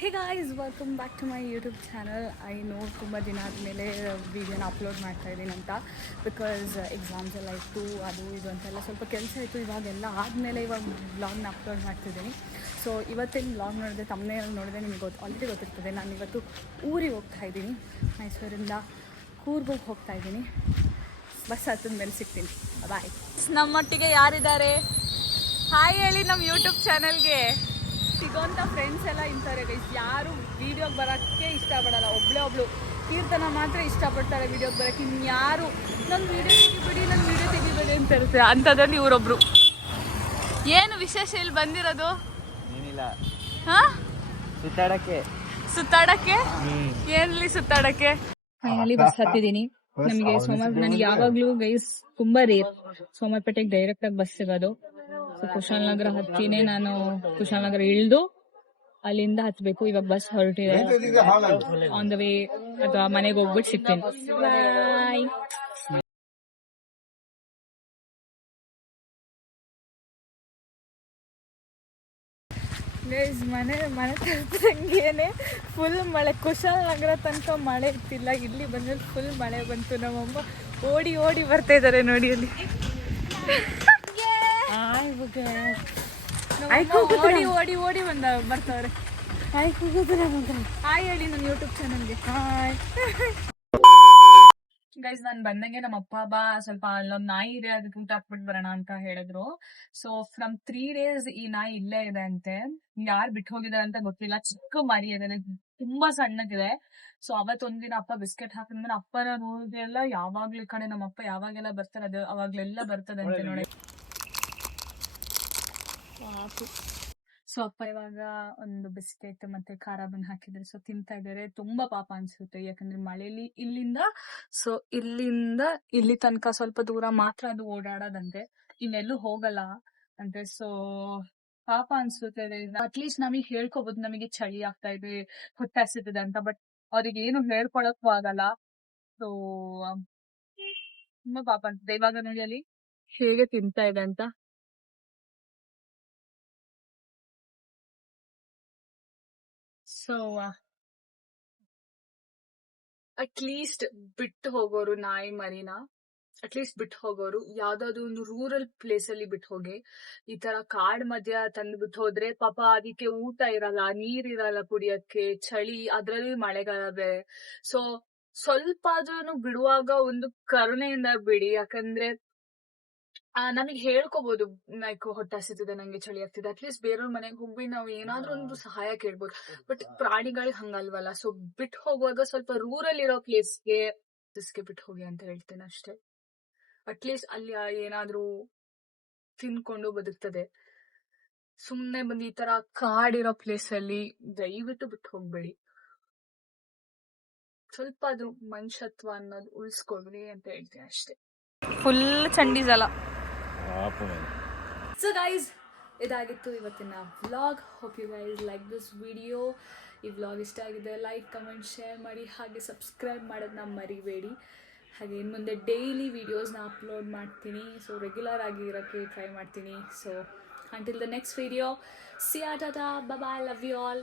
Hey guys, welcome back to my YouTube channel. I know ತುಂಬ ದಿನ ಆದಮೇಲೆ ವೀಡಿಯೋನ ಅಪ್ಲೋಡ್ ಮಾಡ್ತಾಯಿದ್ದೀನಿ ಅಂತ. ಬಿಕಾಸ್ ಎಕ್ಸಾಮ್ಸ್ ಎಲ್ಲ ಇತ್ತು, ಅದು ಇದು ಅಂತೆಲ್ಲ ಸ್ವಲ್ಪ ಕೆಲಸ ಇತ್ತು. ಇವಾಗೆಲ್ಲ ಆದಮೇಲೆ ಇವಾಗ ವ್ಲಾಗ್ನ ಅಪ್ಲೋಡ್ ಮಾಡ್ತಿದ್ದೀನಿ. ಸೊ ಇವತ್ತಿನ ವ್ಲಾಗ್ ನೋಡಿದೆ, ತಮ್ಮನೇಲಿ ನೋಡಿದೆ, ನಿಮಗೆ ಆಲ್ರೆಡಿ ಗೊತ್ತಿರ್ತದೆ. ನಾನು ಇವತ್ತು ಊರಿಗೆ ಹೋಗ್ತಾಯಿದ್ದೀನಿ. ಮೈಸೂರಿಂದ ಕೂರ್ಗೆ ಹೋಗ್ತಾಯಿದ್ದೀನಿ. ಬಸ್ ಹತ್ತಿದ ಮೇಲೆ ಸಿಗ್ತೀನಿ. ಬಾಯ್. ನಮ್ಮೊಟ್ಟಿಗೆ ಯಾರಿದ್ದಾರೆ? ಹಾಯ್ ಹೇಳಿ ನಮ್ಮ ಯೂಟ್ಯೂಬ್ ಚಾನಲ್ಗೆ. ಸಿಗೋಂಥ ಫ್ರೆಂಡ್ಸ್ ಎಲ್ಲ ಇಂತಾರೆ ಗೈಸ್. ಯಾರು ವೀಡಿಯೋಗೆ ಬರೋಕ್ಕೆ ಇಷ್ಟಪಡಲ್ಲ. ಒಬ್ಳು ಕೀರ್ತನ ಮಾತ್ರ ಇಷ್ಟಪಡ್ತಾರೆ ವೀಡಿಯೋಗೆ ಬರೋಕ್ಕೆ. ಇನ್ಯಾರು ನನ್ನ ವೀಡಿಯೋ ತೆಗಿಬೇಡಿ ಅಂತ ಇರುತ್ತೆ. ಅಂಥದ್ರಲ್ಲಿ ಇವರೊಬ್ರು. ಏನು ವಿಶೇಷ ಇಲ್ಲಿ ಬಂದಿರೋದು? ಏನಿಲ್ಲ, ಹಾಂ, ಸುತ್ತಾಡಕ್ಕೆ. ಏನಲ್ಲಿ ಸುತ್ತಾಡಕ್ಕೆ? Finally bus ಹತ್ತಿದ್ದೀನಿ. ನನಗೆ ಯಾವಾಗಲೂ ಗೈಸ್ ತುಂಬಾ ರೇರ್ ಸೋಮವಾರಪೇಟೆಗೆ ಡೈರೆಕ್ಟಾಗಿ ಬಸ್ ಸಿಗೋದು. ಸೊ ಕುಶಾಲನಗರ ಹತ್ತಿನೇ ನಾನು ಕುಶಾಲನಗರ ಇಳಿದು ಅಲ್ಲಿಂದ ಹತ್ಬೇಕು. ಇವಾಗ ಬಸ್ ಹೊರಟಿದೆ. ಆನ್ ದ ವೇ ಅಥವಾ ಮನೆಗೆ ಹೋಗ್ಬಿಟ್ಟು ಸಿಗ್ತೀನಿ. ಬಾಯ್. ಗೈಸ್, ಮನೆ ತಲುಪಿದಂಗೇನೆ ಫುಲ್ ಮಳೆ. ಕುಶಾಲನಗರ ತನಕ ಮಳೆ ಇತ್ತಿಲ್ಲ, ಇಲ್ಲಿ ಬಂದ್ರೆ ಫುಲ್ ಮಳೆ ಬಂತು. ನಮ್ಮಮ್ಮ ಓಡಿ ಬರ್ತಾ ಇದ್ದಾರೆ ನೋಡಿ ಅಲ್ಲಿ. ಓಡಿ ಬರ್ತಾವ್ರೆ. ಹಾಯ್ ಹೇಳಿ ನನ್ನ ಯೂಟ್ಯೂಬ್ ಚಾನಲ್ಗೆ. ಹಾಯ್ ಗೈಸ್, ನಾನು ಬಂದಂಗೆ ನಮ್ಮ ಅಪ್ಪ ಬಾ ಸ್ವಲ್ಪ ಅಲ್ಲೊಂದು ನಾಯಿ ಇದೆ, ಅದಕ್ಕೆ ಊಟ ಹಾಕ್ಬಿಟ್ಟು ಬರೋಣ ಅಂತ ಹೇಳಿದ್ರು. ಸೊ ಫ್ರಮ್ 3 days ಈ ನಾಯಿ ಇಲ್ಲೇ ಇದೆ ಅಂತೆ. ಯಾರು ಬಿಟ್ಟು ಹೋಗಿದಾರೆ ಅಂತ ಗೊತ್ತಿಲ್ಲ. ಚಿಕ್ಕ ಮರಿ ಇದೆ, ತುಂಬಾ ಸಣ್ಣಗಿದೆ. ಸೊ ಅವತ್ತೊಂದಿನ ಅಪ್ಪ ಬಿಸ್ಕೆಟ್ ಹಾಕಿದ್ಮೇಲೆ ಅಪ್ಪನ ನೋಡಿದೆಲ್ಲ ಯಾವಾಗ್ಲೂ ಈ ಕಡೆ ನಮ್ಮ ಅಪ್ಪ ಯಾವಾಗೆಲ್ಲ ಬರ್ತಾರೆ ಅದು ಅವಾಗ್ಲೆಲ್ಲ ಬರ್ತದೆ ಅಂತ ನೋಡಿ. ಸೊ ಅಪ್ಪ ಇವಾಗ ಒಂದು ಬಿಸ್ಕೆಟ್ ಮತ್ತೆ ಖಾರ ಬನ್ ಹಾಕಿದ್ರೆ ಸೊ ತಿಂತಾ ಇದಾರೆ. ತುಂಬಾ ಪಾಪ ಅನ್ಸುತ್ತೆ, ಯಾಕಂದ್ರೆ ಮಳೆಯಲ್ಲಿ ಇಲ್ಲಿಂದ ಇಲ್ಲಿ ತನಕ ಸ್ವಲ್ಪ ದೂರ ಮಾತ್ರ ಅದು ಓಡಾಡೋದಂತೆ, ಇನ್ನೆಲ್ಲೂ ಹೋಗಲ್ಲ ಅಂತೆ. ಸೊ ಪಾಪ ಅನ್ಸುತ್ತೆ. ಅಟ್ಲೀಸ್ಟ್ ನಮಗೆ ಹೇಳ್ಕೋಬಹುದು, ನಮಗೆ ಚಳಿ ಆಗ್ತಾ ಇದೆ, ಹೊಟ್ಟೆ ಹಸಿತಿದೆ ಅಂತ. ಬಟ್ ಅವ್ರಿಗೆ ಏನು ಹೇಳ್ಕೊಳಕ್ಕೂ ಆಗಲ್ಲ. ಸೊ ತುಂಬಾ ಪಾಪ ಅನ್ಸುತ್ತೆ. ಇವಾಗ ನೋಡಿ ಅಲ್ಲಿ ಹೇಗೆ ತಿಂತಾ ಇದೆ ಅಂತ. ಸೊ ಅಟ್ಲೀಸ್ಟ್ ಬಿಟ್ಟು ಹೋಗೋರು ನಾಯಿ ಮರಿನ, ಅಟ್ಲೀಸ್ಟ್ ಬಿಟ್ಟು ಹೋಗೋರು ಯಾವ್ದಾದ್ರು ಒಂದು ರೂರಲ್ ಪ್ಲೇಸ್ ಅಲ್ಲಿ ಬಿಟ್ಟು ಹೋಗಿ. ಈ ತರ ಕಾಡ್ ಮಧ್ಯ ತಂದು ಬಿಟ್ಟು ಹೋದ್ರೆ ಪಾಪ ಅದಕ್ಕೆ ಊಟ ಇರಲ್ಲ, ನೀರ್ ಇರಲ್ಲ ಕುಡಿಯಕ್ಕೆ, ಚಳಿ, ಅದ್ರಲ್ಲಿ ಮಳೆಗಾಲ ಬೇರೆ. ಸೊ ಸ್ವಲ್ಪ ಆದ್ರೂ ಬಿಡುವಾಗ ಒಂದು ಕರುಣೆಯಿಂದ ಬಿಡಿ. ಯಾಕಂದ್ರೆ ನಮಗ್ ಹೇಳ್ಕೋಬಹುದು, ಲೈಕ್ ಹೊಟ್ಟೆ ಹಸಿತಿದೆ, ನಂಗೆ ಚಳಿ ಆಗ್ತಿದೆ. ಅಟ್ಲೀಸ್ಟ್ ಬೇರೆಯವ್ರ ಮನೆಗೆ ಹೋಗಿ ನಾವು ಏನಾದ್ರೂ ಒಂದು ಸಹಾಯ ಕೇಳ್ಬೋದು. ಬಟ್ ಪ್ರಾಣಿಗಳಿಗೆ ಹಂಗಲ್ವಲ್ಲ. ಸೊ ಬಿಟ್ಟು ಹೋಗುವಾಗ ಸ್ವಲ್ಪ ರೂರಲ್ ಇರೋ ಪ್ಲೇಸ್ಗೆ ಬಿಟ್ಟು ಹೋಗಿ ಅಂತ ಹೇಳ್ತೇನೆ ಅಷ್ಟೇ. ಅಟ್ಲೀಸ್ಟ್ ಅಲ್ಲಿ ಏನಾದ್ರೂ ತಿನ್ಕೊಂಡು ಬದುಕ್ತದೆ. ಸುಮ್ನೆ ಬಂದು ಈ ತರ ಕಾಡಿರೋ ಪ್ಲೇಸ್ ಅಲ್ಲಿ ದಯವಿಟ್ಟು ಬಿಟ್ಟು ಹೋಗ್ಬೇಡಿ. ಸ್ವಲ್ಪ ಆದ್ರೂ ಮನುಷ್ಯತ್ವ ಅನ್ನೋದು ಉಳಿಸ್ಕೊಳ್ರಿ ಅಂತ ಹೇಳ್ತೇನೆ ಅಷ್ಟೇ. ಫುಲ್ ಚಂಡಿ ಜಲ. ಸೊ ಗೈಸ್, ಇದಾಗಿತ್ತು ಇವತ್ತಿನ vlog. Hope you guys like this video. ಈ ವ್ಲಾಗ್ ಇಷ್ಟ ಆಗಿದೆ ಲೈಕ್, ಕಮೆಂಟ್, ಶೇರ್ ಮಾಡಿ. ಹಾಗೆ ಸಬ್ಸ್ಕ್ರೈಬ್ ಮಾಡೋದನ್ನ ಮರಿಬೇಡಿ. ಹಾಗೆ ಇನ್ನು ಮುಂದೆ ಡೈಲಿ ವೀಡಿಯೋಸ್ನ ಅಪ್ಲೋಡ್ ಮಾಡ್ತೀನಿ. ಸೊ ರೆಗ್ಯುಲರ್ ಆಗಿ ಇರೋಕ್ಕೆ ಟ್ರೈ ಮಾಡ್ತೀನಿ. So until the next video, see you, ಟಾಟಾ, ಬಾಯ್, ಲವ್ ಯು ಆಲ್.